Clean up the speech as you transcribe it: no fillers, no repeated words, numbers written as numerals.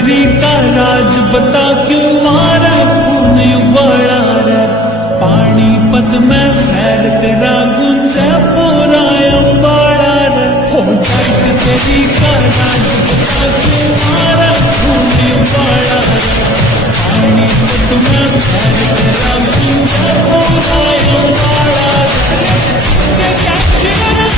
तेरी का राज बता क्यों मारा खून उबाला रे पानीपत में खैर तेरा गुंजा पूरा अम्बाड़ा रे हो जाट तेरी का राज बता क्यों मारा खून उबाला रे पानीपत में खैर तेरा गुंजा पूरा अम्बाड़ा रे क्या तेरा